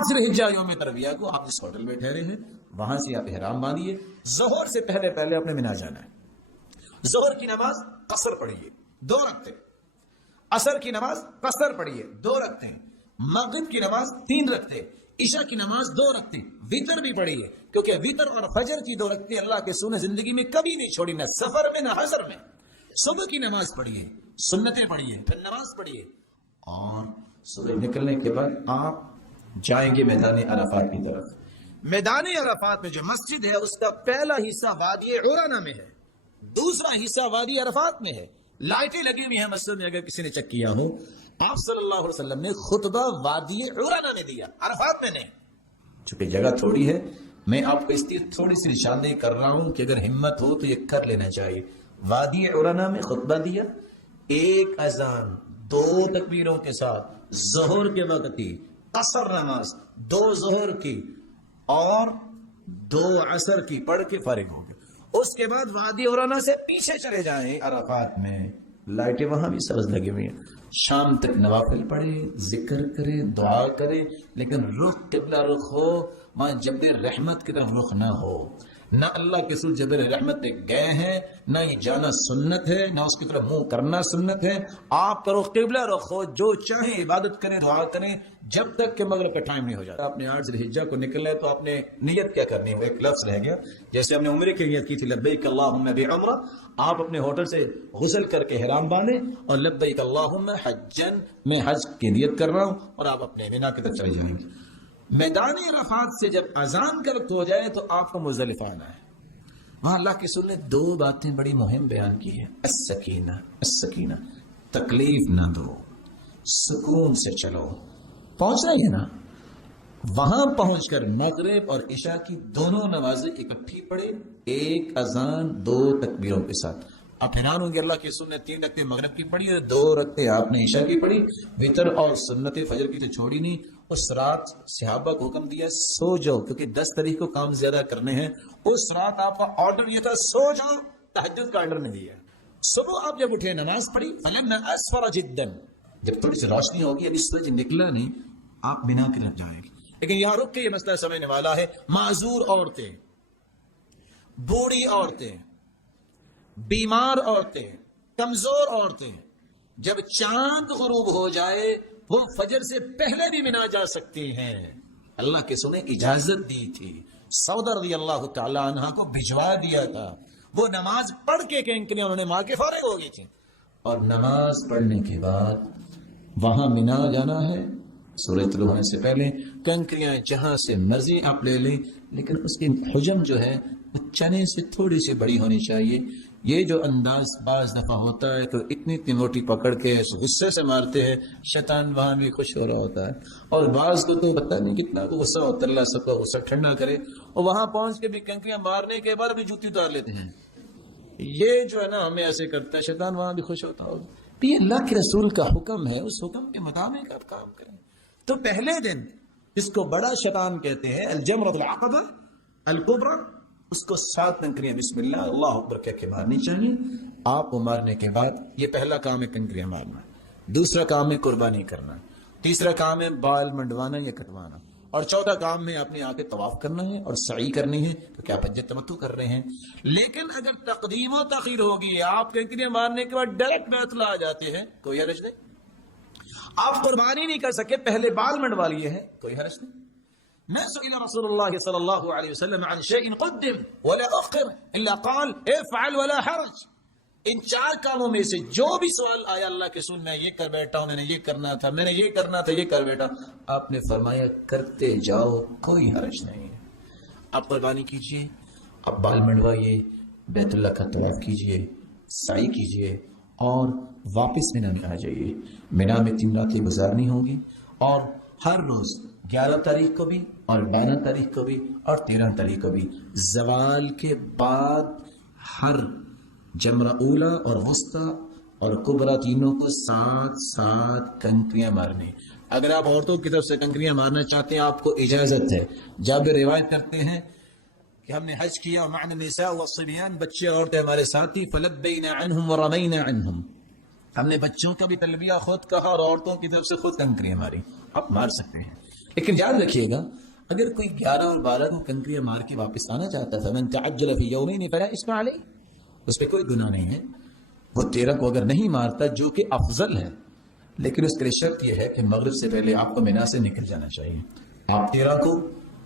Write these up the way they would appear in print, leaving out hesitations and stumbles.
8 ذوالحجہ یوم ترویہ کو آپ جس ہوٹل میں ٹھہرے ہیں وہاں سے آپ احرام باندھیے. ظہر سے پہلے اپنے مینا جانا ہے. ظہر کی نماز قصر پڑھیے 2 رکعتیں. عصر کی نماز قصر پڑھیے 2 رکعتیں. مغرب کی نماز 3 رکعتیں. عشاء کی نماز 2 رکعتیں. وتر بھی پڑھیے کیونکہ وتر اور فجر کی 2 رکعتیں اللہ کے رسول نے زندگی میں کبھی نہیں چھوڑی، نہ سفر میں نہ حضر میں. صبح کی نماز پڑھیے، سنتیں پڑھیے، پھر نماز پڑھیے، اور سورج نکلنے کے بعد آپ جائیں گے میدان عرفات کی طرف. میدان عرفات میں جو مسجد ہے اس کا پہلا حصہ وادی عرانہ میں ہے، دوسرا حصہ وادی عرفات میں ہے. لائٹیں لگی ہوئی ہیں مسجد میں، اگر کسی نے چیک کیا ہو. آپ صلی اللہ علیہ وسلم نے خطبہ وادی عرانہ میں دیا، عرفات میں نہیں. چونکہ جگہ تھوڑی ہے میں آپ کو اس کی تھوڑی سی نشاندہی کر رہا ہوں کہ اگر ہمت ہو تو یہ کر لینا چاہیے. وادی عرانہ میں خطبہ دیا، 1 اذان 2 تکبیروں کے ساتھ ظہر کے وقت کی قصر نماز 2 ظہر کی اور 2 عصر کی پڑھ کے فارغ ہو گئے. اس کے بعد وادی عرانہ سے پیچھے چلے جائیں عرفات میں، لائٹیں وہاں بھی سبز لگی ہوئی ہیں. شام تک نوافل پڑھے، ذکر کرے، دعا کرے، لیکن رخ قبلہ رخ ہو، وہاں جبر رحمت کی طرف رخ نہ ہو. نہ اللہ کے رسول جبر رحمت گئے ہیں، نہ یہ جانا سنت ہے، نہ اس کی طرف منہ کرنا سنت ہے. آپ کرو قبلہ رخو، جو چاہیں عبادت کریں، دعا کریں، جب تک کہ مغرب کا ٹائم نہیں ہو جاتا. آپ نے 8 ذوالحجہ کو نکلنا ہے تو آپ نے نیت کیا کرنی ہے؟ ایک لفظ رہ گیا، جیسے ہم نے عمرے کی نیت کی تھی لبیک اللہم بعمرہ. آپ اپنے ہوٹل سے غسل کر کے احرام باندھیں اور لبیک اللہم حجن، میں حج کی نیت کر رہا ہوں، اور آپ اپنے مینا کی طرف چلے جائیں گے. میدان عرفات سے جب اذان کا وقت ہو جائے تو آپ کو مزدلفہ آنا ہے. وہاں اللہ کے رسول نے 2 باتیں بڑی مہم بیان کی ہیں. السکینہ، السکینہ، تکلیف نہ دو، سکون سے چلو. پہنچنا ہی ہے نا. وہاں پہنچ کر مغرب اور عشاء کی دونوں نمازیں اکٹھی پڑھے، 1 اذان 2 تکبیروں کے ساتھ. آپ حیران ہوں گے، اللہ کے رسول نے 3 رکعتیں مغرب کی پڑھی اور 2 رکعتیں آپ نے عشاء کی پڑھی. وتر اور سنت فجر کی تو چھوڑی نہیں. اس رات صحابہ کو حکم دیا سو جاؤ، کیونکہ 10 تاریخ کو کام زیادہ کرنے ہیں. اس رات آپ کا آرڈر یہ تھا سو جاؤ، تہجد کا آرڈر نہیں دیا. صبح آپ جب اٹھے نماز پڑھی، فلما اسفر جدا، جب تھوڑی سی روشنی ہوگی، ابھی سورج نکلا نہیں، آپ مینا کی طرف جائیں گے. لیکن یہاں رک کے یہ مسئلہ سمجھنے والا ہے. معذور عورتیں، بوڑھی عورتیں، بیمار عورتیں، کمزور عورتیں، جب چاند غروب ہو جائے وہ فجر سے پہلے بھی مینا جا سکتی ہیں. اللہ کے سنے اجازت دی تھی. سودا رضی اللہ تعالی عنہ کو بھجوا دیا تھا. وہ نماز پڑھ کے کنکریاں انہوں نے ماں کے فارغ ہو گئی تھی، اور نماز پڑھنے کے بعد وہاں مینا جانا ہے سورج طلوع ہونے سے پہلے. کنکریاں جہاں سے مرضی آپ لے لیں، لیکن اس کی حجم جو ہے وہ چنے سے تھوڑی سی بڑی ہونی چاہیے. یہ جو انداز بعض دفعہ ہوتا ہے تو اتنی موٹی پکڑ کے غصے سے مارتے ہیں، شیطان وہاں بھی خوش ہو رہا ہوتا ہے. اور بعض کو تو پتہ نہیں کتنا غصہ ہوتا ہے، اللہ سب کا غصہ ٹھنڈا کرے. اور وہاں پہنچ کے بھی کنکریاں مارنے کے بعد بھی جوتی اتار لیتے ہیں. یہ جو ہے نا ہمیں ایسے کرتا ہے، شیطان وہاں بھی خوش ہوتا ہوگا. یہ اللہ کے رسول کا حکم ہے، اس حکم کے مطابق آپ کام کریں. تو پہلے دن جس کو بڑا شیطان کہتے ہیں، الجمرۃ العقبہ الکبریٰ، اس کو 7 کنکریاں بسم اللہ اللہ اکبر کہہ کے مارنی چاہیے. آپ کو مارنے کے بعد یہ پہلا کام ہے کنکریاں مارنا، دوسرا کام ہے قربانی کرنا، تیسرا کام ہے بال منڈوانا یا کٹوانا، اور چوتھا کام ہے اپنے آ کے طواف کرنا ہے اور سعی کرنی ہے. تو کیا حج تمتع کر رہے ہیں. لیکن اگر تقدیم و تاخیر ہوگی، آپ کنکریاں مارنے کے بعد ڈائریکٹ بیت اللہ آ جاتے ہیں، کوئی حرج نہیں. آپ قربانی نہیں کر سکے، پہلے بال منڈوا لیے ہیں، کوئی حرج نہیں. ما سئل رسول اللہ صلی اللہ علیہ وسلم عن شيء قدم ولا اخر الا قال افعل ولا حرج. ان 4 کاموں میں سے جو بھی سوال آیا اللہ کے رسول، میں یہ کر بیٹھا ہوں، میں نے یہ کرنا تھا، میں نے یہ کرنا تھا، یہ کر بیٹھا، آپ نے فرمایا کرتے جاؤ، کوئی حرج نہیں. آپ قربانی کیجئے، آپ بال منڈوائیے، بیت اللہ کا طواف کیجئے، سعی کیجئے، اور واپس مینا میں آ جائیے. مینا میں 3 راتیں گزارنی ہوگی، اور ہر روز 11 تاریخ کو بھی اور 12 تاریخ کو بھی اور 13 تاریخ کو بھی زوال کے بعد ہر جمرہ اولا اور وسطیٰ اور کبریٰ تینوں کو 7 کنکریاں مارنے. اگر آپ عورتوں کی طرف سے کنکریاں مارنا چاہتے ہیں آپ کو اجازت ہے. جب روایت کرتے ہیں کہ ہم نے حج کیا معنا النساء والصبیان، بچے عورتیں ہمارے ساتھی، فلبینا عنہم ورمینا عنہم، ہم نے بچوں کا بھی تلبیہ خود کہا اور عورتوں کی طرف سے خود کنکریاں ماری. آپ مار سکتے ہیں. لیکن یاد رکھیے گا اگر کوئی 11 اور 12 کو کنکریاں مار کے واپس آنا چاہتا تھا من تعجل فی یومین فلا اثم علیہ، اس پہ کوئی گناہ نہیں ہے. وہ 13 کو اگر نہیں مارتا جو کہ افضل ہے، لیکن اس کے لیے شرط یہ ہے کہ مغرب سے پہلے آپ کو مینا سے نکل جانا چاہیے. آپ 13 کو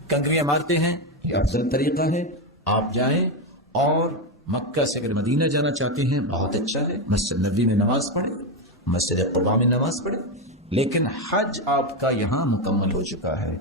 کنکریاں مارتے ہیں، یہ افضل طریقہ ہے. آپ جائیں اور مکہ سے اگر مدینہ جانا چاہتے ہیں بہت اچھا ہے، مسجد نبوی میں نماز پڑھیں، مسجد قباء میں نماز پڑھیں، لیکن حج آپ کا یہاں مکمل ہو چکا ہے.